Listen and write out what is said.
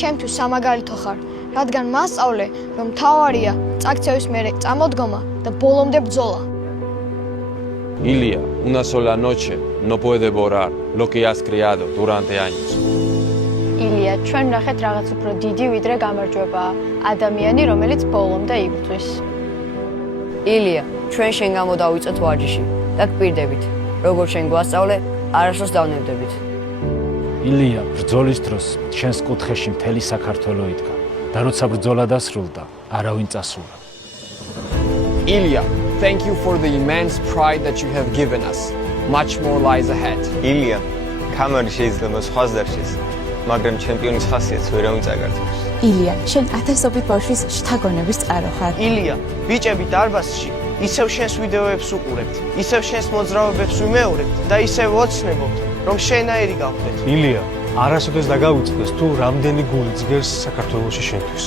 ჩემთვის სამაგალითო ხარ, რადგან მასწავლე, რომ მთავარია წაქცევის მერე წამოდგომა და ბოლომდე ბრძოლა. Ilia, una sola noche no puede borrar lo que has creado durante años. ილია, ჩვენ ნახეთ რაღაც უფრო დიდი ვიდრე გამარჯვებაა, ადამიანი, რომელიც ბოლომდე იბრძვის. ილია, ჩვენ შენ გამო დავიწყეთ ვარჯიში და გპირდებით, როგორც შენ გვასწავლე, არასდროს დავნებდებით. ილია, ბრძოლის დროს შენს კუთხეში მთელი საქართველო იდგა და როცა ბრძოლა დასრულდა, არავინ წასულა. Ilia, thank you for the immense pride that you have given us. Much more lies ahead. ილია, კამარი შეიძლება სხვას დარჩეს, მაგრამ ჩემპიონის ხასიათს ვერავინ წაგართავს. ილია, შენ ათასობით ბავშვის შთაგონების წყარო ხარ. ილია, ბიჭები დარბაზში ისევ შენს ვიდეოებს უყურებთ, ისევ შენს მოძრაობებს ვიმეორებთ და ისევ ოცნებობთ, რომ შენაირი გავხდეთ. ილია, არასოდეს დაგავიწყდეს თუ რამდენი გული ძგერს საქართველოში შენთვის.